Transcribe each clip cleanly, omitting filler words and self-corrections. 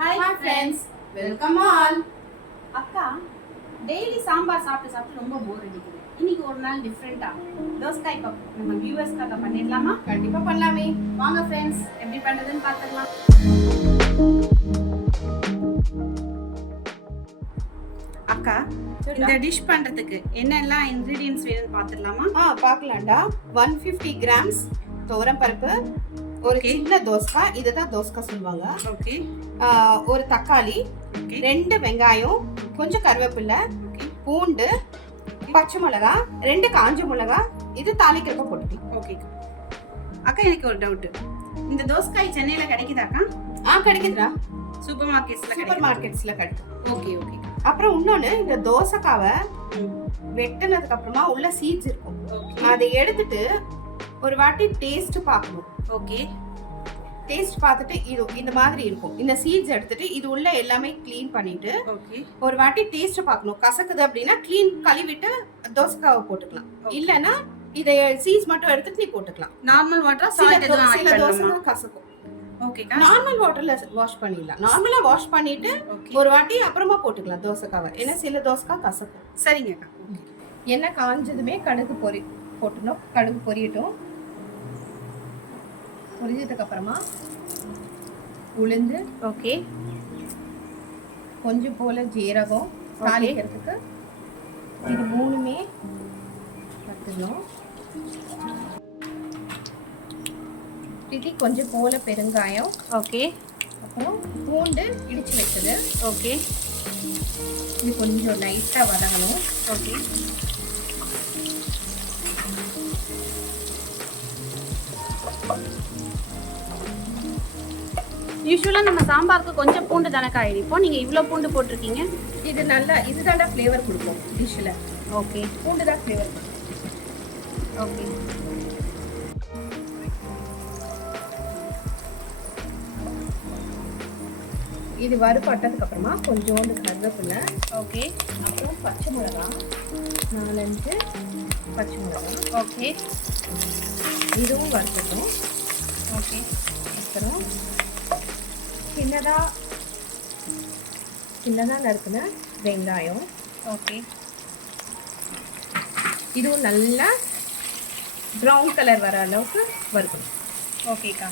Hi friends, welcome all. அக்கா daily sambar சாப்பிட்டு ரொம்ப போர் அடிக்குது. இன்னைக்கு ஒரு நாள் டிஃபரெண்டா தோசைக்காய் பப் நம்ம வியூவர்ஸ்க்காக பண்ணிடலாமா? கண்டிப்பா பண்ணலாமே. வாங்க ஃப்ரெண்ட்ஸ், எப்படி பண்றதுன்னு பார்த்துக்கலாம். அக்கா, இந்த டிஷ் பண்றதுக்கு என்னெல்லாம் இன்கிரிடியன்ட்ஸ் வேணும்னு பார்த்துடலாமா? பார்க்கலாம்டா. 150 கிராம்ஸ் துவரம் பருப்பு, ஒரு சின்ன தோசை, இதுதான் தோசை சொல்லுவாங்க. ஓகே. ஒரு தக்காளி, 2 வெங்காயம், கொஞ்சம் கருவேப்பிலை, பூண்டு, பச்சை மிளகா, 2 காஞ்ச மிளகா, இது தாளிக்கிறப்ப போட்டுக்கலாம். ஓகே அக்கா, எனக்கு ஒரு டவுட். இந்த தோசைக்காய் சென்னையில கிடைக்குதாக்கா? கிடைக்குதுடா. சூப்பர் மார்க்கெட்ஸ்ல கிடைக்கும். Okay okay. அப்புறம் இன்னொன்னு, இந்த தோசைக்காவை வெட்டினதுக்கு அப்புறமா உள்ள சீட்ஸ் இருக்கும், அதை எடுத்துட்டு ஒரு வாட்டி டேஸ்ட் பார்க்கணும். ஓகே. டேஸ்ட் பார்த்துட்டு இது இந்த மாதிரி இருக்கும். இந்த சீட்ஸ் எடுத்துட்டு இது உள்ள எல்லாமே க்ளீன் பண்ணிட்டு ஒரு வாட்டி டேஸ்ட் பார்க்கணும். கசக்குது அப்படின்னா கழுவிட்டு தோசைக்காவை போட்டுக்கலாம். இல்லைன்னா இதை சீட்ஸ் மட்டும் எடுத்துட்டு நீ போட்டுக்கலாம். நார்மல் வாட்டர் சால்ட் எதுவும் ஆட் பண்ணலாமா? கசக்கும். ஓகேக்கா. நார்மல் வாட்டர்ல வாஷ் பண்ணிடலாம். நார்மலா வாஷ் பண்ணிட்டு ஒரு வாட்டி அப்புறமா போட்டுக்கலாம் தோசைக்காவை. ஏன்னா சில தோசைக்காய் கசக்கும். சரிங்கக்கா. எண்ணெய் காஞ்சதுமே கடுகு போட்டுணும். கடுகு பொரியட்டும். பொரிஞ்சதுக்கு அப்புறமா உளுந்து, ஓகே, கொஞ்சம் போல ஜீரகம் தாளிக்கிறதுக்கு, இது மூணுமே வறுத்துக்கணும். இது கொஞ்சம் போல பெருங்காயம், ஓகே, அப்புறம் பூண்டு இடிச்சு வச்சது, ஓகே, இது கொஞ்சம் லைட்டா வதங்கணும். ஓகே. யூஸ்வலாக நம்ம சாம்பாருக்கு கொஞ்சம் பூண்டு தானக்கா இடிப்போம். நீங்கள் இவ்வளோ பூண்டு போட்டிருக்கீங்க. இது நல்லா, இதுதான்டா ஃப்ளேவர் கொடுக்கும் டிஷ்ஷில். ஓகே. பூண்டு தான் ஃப்ளேவர் கொடுக்கும். ஓகே. இது வறுபட்டதுக்கு அப்புறமா கொஞ்சோண்டு கருவேப்பிலை, ஓகே, அப்புறம் பச்சை மிளகா, 4-5 பச்சை மிளகா, ஓகே, இதுவும் வறுத்துக்கணும். ஓகே. அப்புறம் சின்னதாக நறுக்குன வெங்காயம், ஓகே, இதுவும் நல்லா ப்ரௌன் கலர் வர அளவுக்கு வறுக்கணும். ஓகேக்கா.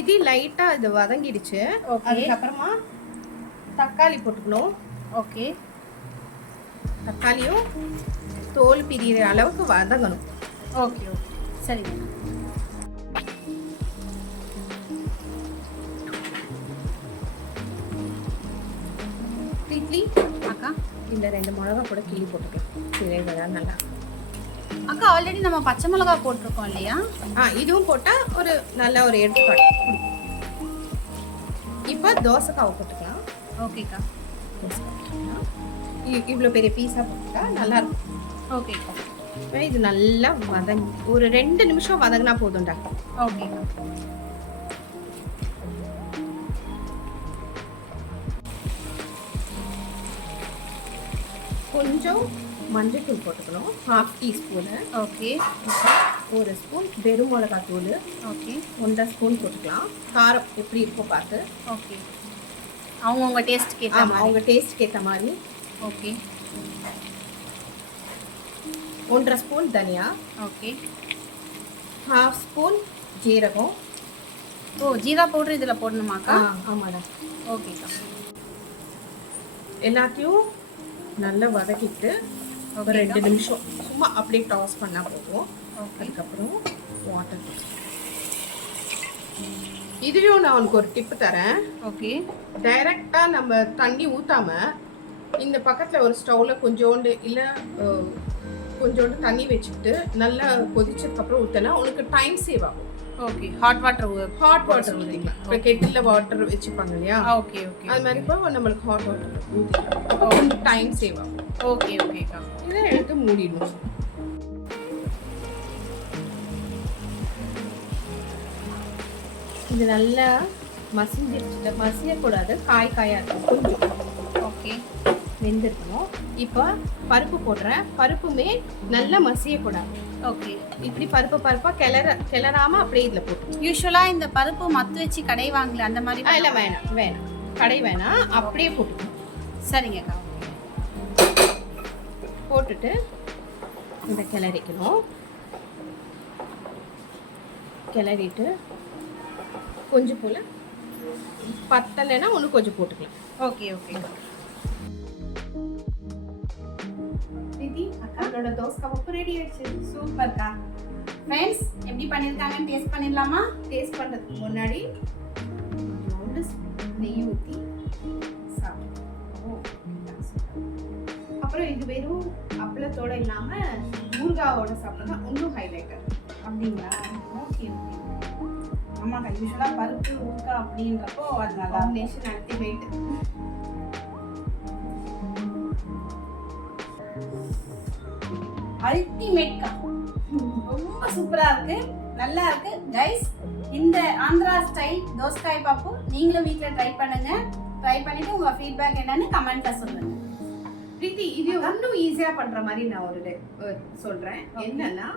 இது லைட்டாக இது வதங்கிடுச்சு. அதுக்கப்புறமா தக்காளி போட்டுக்கணும். ஓகே. தக்காளியும் தோல் பிரிகிற அளவுக்கு வதங்கணும். Okay okay. சரிங்க. இட்லி அக்கா, இந்த 2 மிளகா கூட கிள்ளி போட்டுக்கலாம். சிறைகளாக நல்லா. அக்கா, ஆல்ரெடி நம்ம பச்சை மிளகா போட்டிருக்கோம் இல்லையா? இதுவும் போட்டால் ஒரு நல்ல ஒரு எடுத்துக்காட்டு. இப்போ தோசைக்காவை போட்டுக்கலாம். ஓகேக்கா. இவ்வளோ பெரிய பீஸாக போட்டுட்டா நல்லா இருக்கும். ஓகேக்கா. இது நல்லா ஒரு 2 நிமிஷம் வதங்கினா போதும்டா. ஓகேக்கா. கொஞ்சம் மஞ்சள் தூள் போட்டுக்கணும், 1/2 டீஸ்பூனு. ஓகே. 1 ஸ்பூன் வெறும் மிளகாய் தூள். ஓகே. 1/2 ஸ்பூன் போட்டுக்கலாம். காரம் எப்படி இருக்கும் பார்த்து. ஓகே. அவங்கவுங்க டேஸ்ட்டுக்கு ஏற்ற மாதிரி. அவங்க டேஸ்ட்டுக்கு ஏற்ற மாதிரி. ஓகே. 1/2 ஸ்பூன் தனியா. ஓகே. 1/2 ஸ்பூன் ஜீரகம். ஜீரா பவுடர் இதில் போடணுமாக்கா? ஆமாடா. ஓகேக்கா. எல்லாத்தையும் நல்லா வதக்கிட்டு ஒரு 2 நிமிஷம் சும்மா அப்படியே டாஸ் பண்ணால் போதும். அதுக்கப்புறம் வாட்டர். இதுலேயும் நான் உனக்கு ஒரு டிப்பு தரேன். ஓகே. டைரெக்டாக நம்ம தண்ணி ஊற்றாம இந்த பக்கத்தில் ஒரு ஸ்டவ்வில் கொஞ்சோண்டு இல்லை கொஞ்சோண்டு தண்ணி வச்சுக்கிட்டு நல்லா கொதிச்சதுக்கப்புறம் ஊற்றினா உனக்கு டைம் சேவ் ஆகும். ஓகே. ஹாட் வாட்டர் ஊற்றிக்கலாம். இப்போ கெட்டில் வாட்டர் வச்சுப்பாங்க இல்லையா? Okay okay. அது மாதிரி இப்போ நம்மளுக்கு ஹாட் வாட்டர் ஊற்றிக்கலாம். டைம் சேவ் ஆகும். ஓகே ஓகேக்கா. இதை எடுத்து மூடிடணும். இது நல்லா மசியக்கூடாது, காயாக இருக்கும் கொஞ்சம். ஓகே. வெந்திருக்கணும். இப்போ பருப்பு போடுறேன். பருப்புமே நல்லா மசியக்கூடாது. ஓகே. இப்படி பருப்பா கிளறாம அப்படியே இதுல போட்டு. யூஸ்வலா இந்த பருப்பு மத்து வச்சு கடைவாங்களே அந்த மாதிரி இல்ல வேணாம் கடை வேணாம், அப்படியே போட்டு. சரிங்கக்கா. போட்டுட்டு இதை கிளறிக்கணும். கிளறிட்டு கொஞ்சம் போல பத்தலைன்னா ஒன்று கொஞ்சம் போட்டுக்கலாம். ஓகே பிரீத்தி, அக்காவோட தோசை உப்பு ரெடி ஆயிடுச்சு. சூப்பர்க்கா. ஃப்ரெண்ட்ஸ், எப்படி பண்ணிருக்காங்கன்னு டேஸ்ட் பண்ணிடலாமா? டேஸ்ட் பண்றதுக்கு முன்னாடி கொஞ்சோண்டு நெய் ஊற்றி சாப்பிடுவோம். அப்புறம் இது வெறும் அப்பளத்தோட இல்லாம ஊறுகாவோட சாப்பிட்டா இன்னும் ஹைலைட்டர். அப்படிங்களா? ஓகே. ஆமாக்கா, யூஸ்வலா பருப்பு ஊறுகாய் அப்படின்றப்போ அது நல்லா காம்பினேஷன் அல்டிமேட். அல்டிமேட்க்கா. ரொம்ப சூப்பரா இருக்கு, நல்லா இருக்கு கைஸ். இந்த ஆந்திரா ஸ்டைல் தோசைக்காய் பாப்பு நீங்களும் வீட்ல ட்ரை பண்ணுங்க. ட்ரை பண்ணிட்டு உங்க ஃபீட்பேக் என்னன்னு கமெண்ட்ல சொல்லுங்க. பிரீத்தி, இது இன்னும் ஈஸியா பண்ற மாதிரி நான் ஒரு சொல்றேன். என்னன்னா,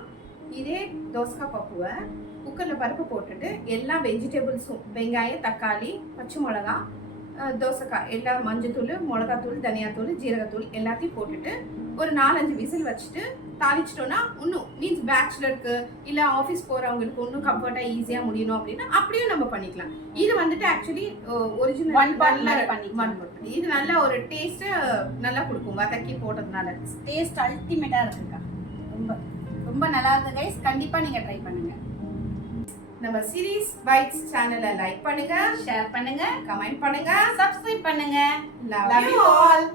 இதே தோசை பப்புவை குக்கர்ல பருப்பு போட்டுட்டு எல்லா வெஜிடபிள்ஸும் வெங்காயம், தக்காளி, பச்சை மிளகா, தோசைக்காய் எல்லா மஞ்சத்தூள், மிளகாத்தூள், தனியாத்தூள், ஜீரகத்தூள் எல்லாத்தையும் போட்டுட்டு ஒரு 4-5 விசில் வச்சுட்டு தாளிச்சிட்டோம்னா இன்னும் மீன்ஸ் பேச்சுலருக்கு இல்லை ஆஃபீஸ் போகிறவங்களுக்கு இன்னும் கம்ஃபர்ட்டாக ஈஸியாக முடியணும் அப்படின்னா அப்படியும் நம்ம பண்ணிக்கலாம். இது வந்துட்டு ஆக்சுவலி ஒரிஜினல் இது நல்ல ஒரு டேஸ்ட்டு நல்லா கொடுக்கும். வதக்கி போட்டதுனால டேஸ்ட் அல்டிமேட்டாக இருக்குக்கா. ரொம்ப ரொம்ப நல்லா இருக்கு கைஸ். கண்டிப்பாக நீங்கள் ட்ரை பண்ணுங்க. நம்ம சீரிஸ் பைட்ஸ் சேனலை லைக் பண்ணுங்க, ஷேர் பண்ணுங்க, கமெண்ட் பண்ணுங்க, சப்ஸ்கிரைப் பண்ணுங்க. Love you all.